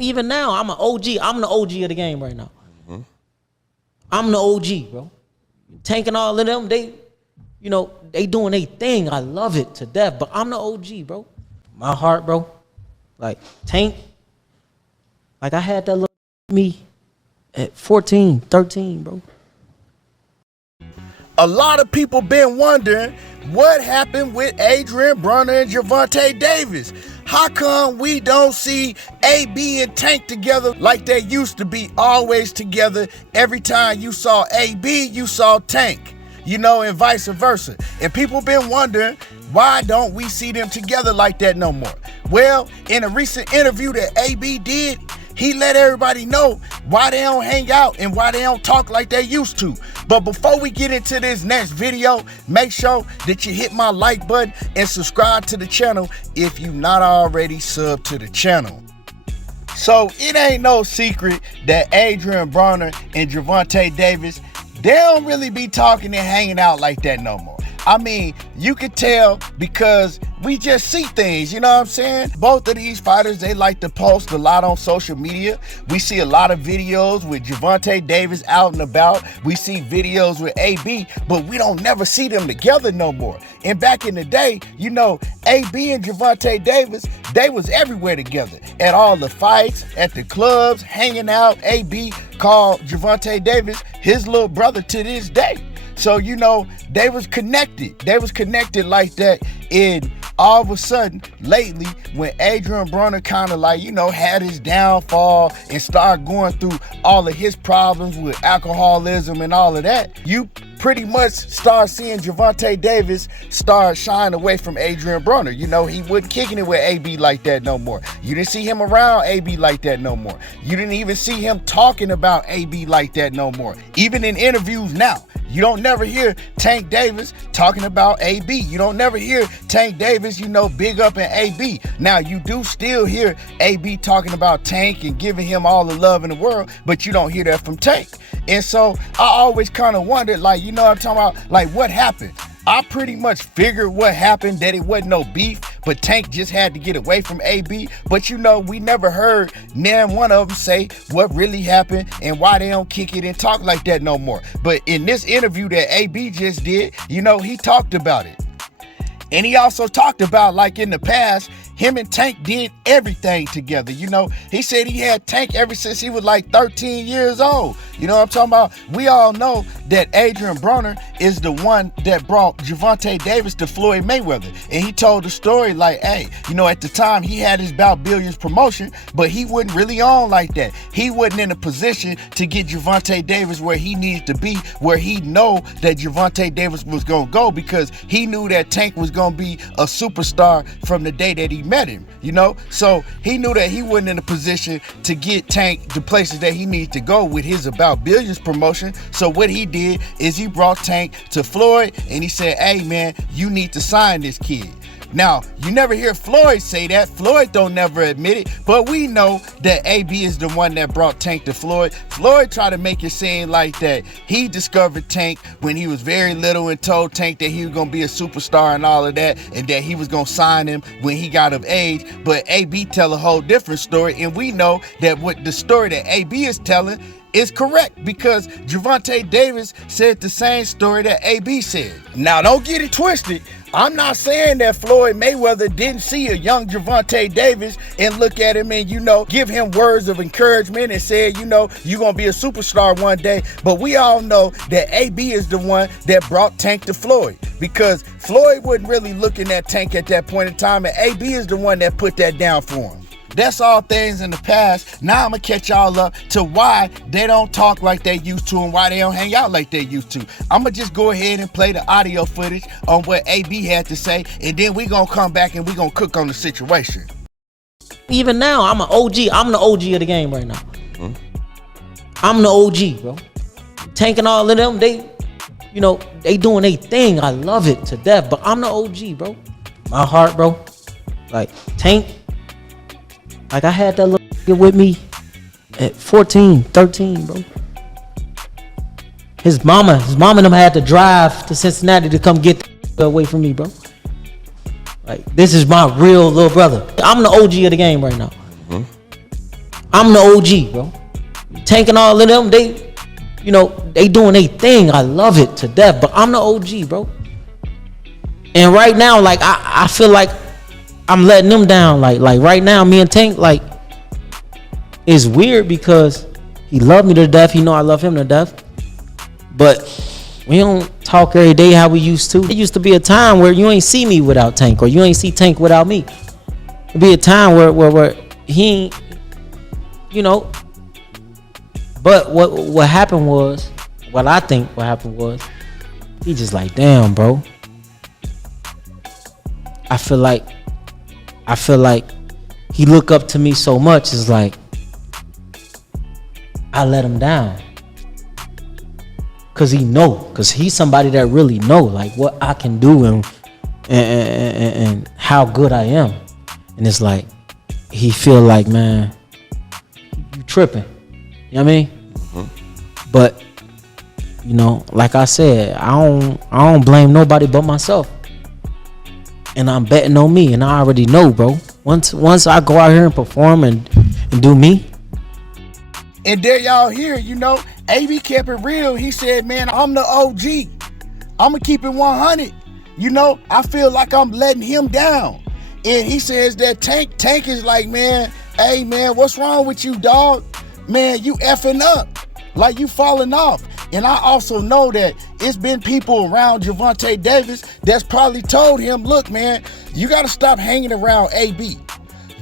Even now, I'm an OG. I'm the OG of the game right now. I'm the OG, bro. Tank and all of them, they doing their thing. I love it to death, but I'm the OG, bro. My heart, bro. Like, Tank, like I had that little me at 14, 13, bro. A lot of people been wondering what happened with Adrien Broner and Gervonta Davis. How come we don't see AB and Tank together like they used to be, always together? Every time you saw AB, you saw Tank, and vice versa. And people been wondering, why don't we see them together like that no more? Well, in a recent interview that AB did, he let everybody know why they don't hang out and why they don't talk like they used to. But before we get into this next video, make sure that you hit my like button and subscribe to the channel if you not already subbed to the channel. So it ain't no secret that Adrien Broner and Gervonta Davis, they don't really be talking and hanging out like that no more. I mean, you can tell because we just see things, you know what I'm saying? Both of these fighters, they like to post a lot on social media. We see a lot of videos with Gervonta Davis out and about. We see videos with AB, but we don't never see them together no more. And back in the day, AB and Gervonta Davis, they was everywhere together. At all the fights, at the clubs, hanging out. AB called Gervonta Davis his little brother to this day. So, they was connected. They was connected like that. And all of a sudden, lately, when Adrien Broner kind of had his downfall and started going through all of his problems with alcoholism and all of that, you pretty much start seeing Gervonta Davis start shying away from Adrien Broner. He wasn't kicking it with AB like that no more. You didn't see him around AB like that no more. You didn't even see him talking about AB like that no more. Even in interviews now, you don't never hear Tank Davis talking about AB. You don't never hear Tank Davis, big up in AB. Now, you do still hear AB talking about Tank and giving him all the love in the world, but you don't hear that from Tank. And so I always kind of wondered, what I'm talking about, what happened? I pretty much figured what happened, that it wasn't no beef, but Tank just had to get away from AB. But we never heard none one of them say what really happened and why they don't kick it and talk like that no more. But in this interview that AB just did, he talked about it. And he also talked about, in the past, him and Tank did everything together. He said he had Tank ever since he was 13 years old. You know what I'm talking about? We all know that Adrien Broner is the one that brought Gervonta Davis to Floyd Mayweather. And he told the story hey, at the time he had his Bout Billions promotion, but he wasn't really on like that. He wasn't in a position to get Gervonta Davis where he needed to be, where he know that Gervonta Davis was going to go, because he knew that Tank was going to be a superstar from the day that he met him, So he knew that he wasn't in a position to get Tank the places that he needed to go with his About Billions promotion. So what he did is he brought Tank to Floyd and he said, hey man, you need to sign this kid. Now, you never hear Floyd say that. Floyd don't never admit it, but we know that AB is the one that brought Tank to Floyd. Floyd tried to make it seem like that he discovered Tank when he was very little and told Tank that he was gonna be a superstar and all of that, and that he was gonna sign him when he got of age. But AB tell a whole different story, and we know that what the story that AB is telling is correct, because Gervonta Davis said the same story that AB said. Now, don't get it twisted. I'm not saying that Floyd Mayweather didn't see a young Gervonta Davis and look at him and, give him words of encouragement and say, you're going to be a superstar one day. But we all know that AB is the one that brought Tank to Floyd, because Floyd wasn't really looking at Tank at that point in time, and AB is the one that put that down for him. That's all things in the past. Now I'm going to catch y'all up to why they don't talk like they used to and why they don't hang out like they used to. I'm going to just go ahead and play the audio footage on what AB had to say, and then we're going to come back and we're going to cook on the situation. Even now, I'm an OG. I'm the OG of the game right now. I'm the OG, bro. Tank and all of them, they doing their thing. I love it to death, but I'm the OG, bro. My heart, bro. Tank, I had that little with me at 14, 13, bro. His mama and them had to drive to Cincinnati to come get away from me, bro. This is my real little brother. I'm the OG of the game right now. I'm the OG, bro. Tank and all of them, they, you know, they doing their thing. I love it to death, but I'm the OG, bro. And right now, like I feel like I'm letting them down. Like right now, me and Tank, like, it's weird because he loved me to death. He know I love him to death. But we don't talk every day how we used to. It used to be a time where you ain't see me without Tank, or you ain't see Tank without me. It'd be a time where he, you know. But what happened was, what I think what happened was, he just like, damn, bro. I feel like he look up to me so much. It's like I let him down. Cause he's somebody that really know like what I can do and how good I am. And it's like he feel like, man, you tripping. You know what I mean? Mm-hmm. But you know, like I said, I don't blame nobody but myself. And I'm betting on me, and I already know, bro. Once I go out here and perform and do me. And there y'all hear, you know, AB kept it real. He said, man, I'm the OG. I'm going to keep it 100. You know, I feel like I'm letting him down. And he says that Tank is like, man, hey, man, what's wrong with you, dog? Man, you effing up. Like you falling off. And I also know that it's been people around Gervonta Davis that's probably told him, look, man, you got to stop hanging around AB.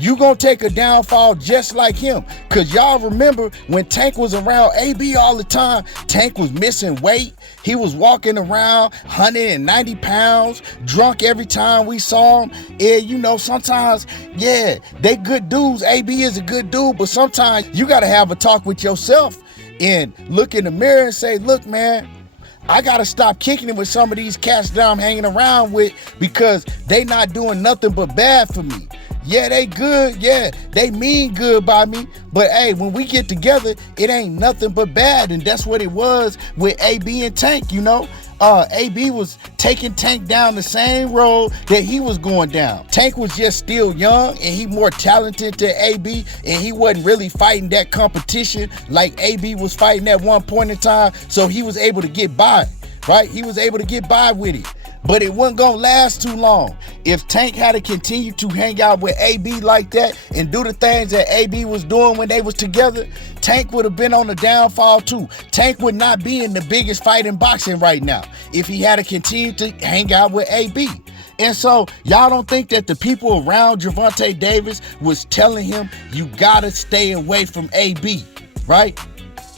You gonna take a downfall just like him. Cause y'all remember when Tank was around AB all the time, Tank was missing weight. He was walking around 190 pounds, drunk every time we saw him. And you know, sometimes, yeah, they good dudes. AB is a good dude, but sometimes you gotta have a talk with yourself and look in the mirror and say, look, man, I gotta stop kicking it with some of these cats that I'm hanging around with because they not doing nothing but bad for me. Yeah, they good. Yeah, they mean good by me. But hey, when we get together, it ain't nothing but bad. And that's what it was with AB and Tank, you know. AB was taking Tank down the same road that he was going down. Tank was just still young and he more talented than AB, and he wasn't really fighting that competition like AB was fighting at one point in time. So he was able to get by, right? He was able to get by with it. But it wasn't gonna last too long. If Tank had to continue to hang out with AB like that and do the things that AB was doing when they was together, Tank would have been on the downfall too. Tank would not be in the biggest fight in boxing right now if he had to continue to hang out with AB. And so y'all don't think that the people around Gervonta Davis was telling him, you gotta stay away from AB, right?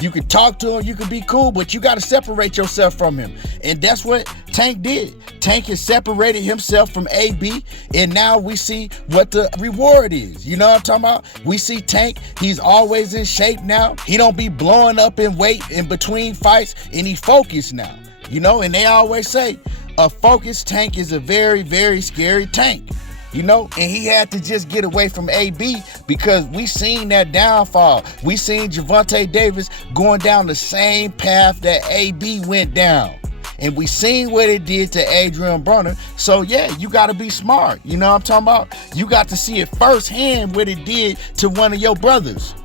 You can talk to him, you can be cool, but you got to separate yourself from him. And that's what Tank did. Tank has separated himself from AB, and now we see what the reward is. You know what I'm talking about? We see Tank, he's always in shape now. He don't be blowing up in weight in between fights, and he focused now. You know, and they always say, a focused Tank is a very, very scary Tank. You know, and he had to just get away from AB because we seen that downfall. We seen Gervonta Davis going down the same path that AB went down. And we seen what it did to Adrien Broner. So yeah, you got to be smart. You know what I'm talking about? You got to see it firsthand what it did to one of your brothers.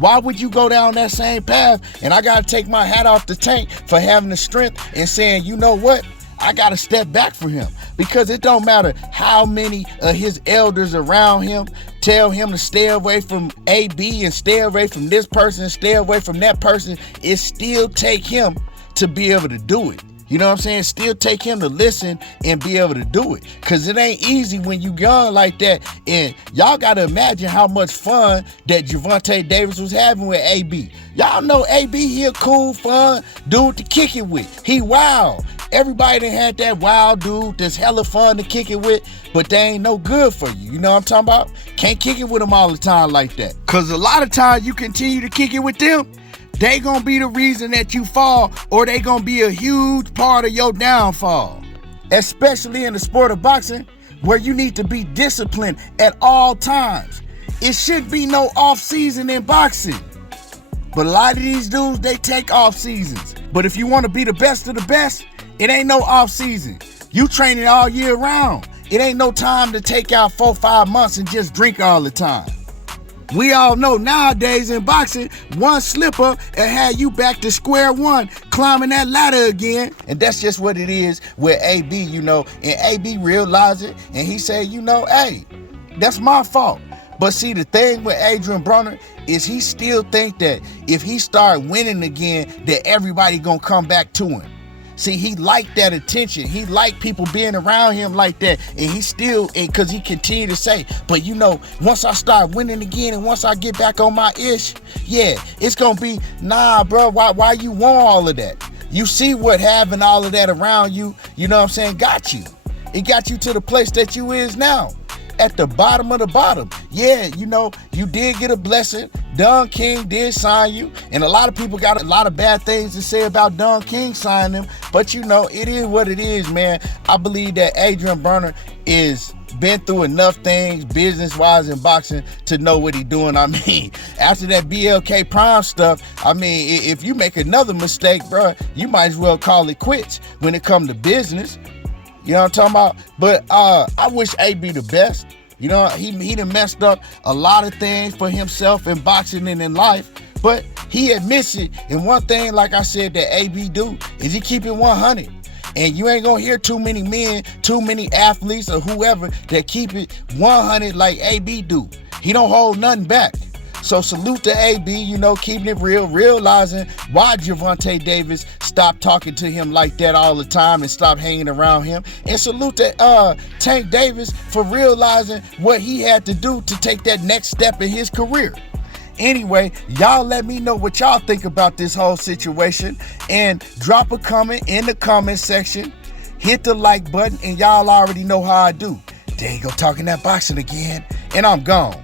Why would you go down that same path? And I got to take my hat off to Tank for having the strength and saying, you know what? I got to step back for him, because it don't matter how many of his elders around him tell him to stay away from AB and stay away from this person, stay away from that person. It still take him to be able to do it. You know what I'm saying? Still take him to listen and be able to do it, because it ain't easy when you young like that. And y'all got to imagine how much fun that Gervonta Davis was having with AB. Y'all know AB, he a cool, fun dude to kick it with. He wild. Everybody done had that wild dude that's hella fun to kick it with, but they ain't no good for you. You know what I'm talking about? Can't kick it with them all the time like that. Because a lot of times you continue to kick it with them, they gonna be the reason that you fall, or they gonna be a huge part of your downfall. Especially in the sport of boxing, where you need to be disciplined at all times. It should be no off season in boxing. But a lot of these dudes, they take off seasons. But if you want to be the best of the best, it ain't no off season. You training all year round. It ain't no time to take out 4-5 months and just drink all the time. We all know nowadays in boxing, one slip up and had you back to square one, climbing that ladder again. And that's just what it is with AB, you know. And AB realized it, and he said, you know, hey, that's my fault. But see, the thing with Adrien Broner is he still think that if he start winning again, that everybody gonna come back to him. See, he liked that attention. He liked people being around him like that. And he still, because he continued to say, but you know, once I start winning again and once I get back on my ish, yeah, it's going to be, nah, bro, why you want all of that? You see what having all of that around you, you know what I'm saying, got you. It got you to the place that you is now. At the bottom of the bottom. Yeah, you know, you did get a blessing. Don King did sign you. And a lot of people got a lot of bad things to say about Don King signing him. But you know, it is what it is, man. I believe that Adrien Broner is been through enough things business-wise in boxing to know what he's doing. I mean, after that BLK Prime stuff, I mean, if you make another mistake, bro, you might as well call it quits when it comes to business. You know what I'm talking about? But I wish AB the best. You know, he done messed up a lot of things for himself in boxing and in life, but he admits it. And one thing, like I said, that AB do is he keep it 100. And you ain't gonna hear too many men, too many athletes or whoever that keep it 100 like AB do. He don't hold nothing back. So salute to AB, you know, keeping it real, realizing why Gervonta Davis stopped talking to him like that all the time and stopped hanging around him. And salute to Tank Davis for realizing what he had to do to take that next step in his career. Anyway, y'all let me know what y'all think about this whole situation and drop a comment in the comment section. Hit the like button, and y'all already know how I do. There you go, talking that boxing again, and I'm gone.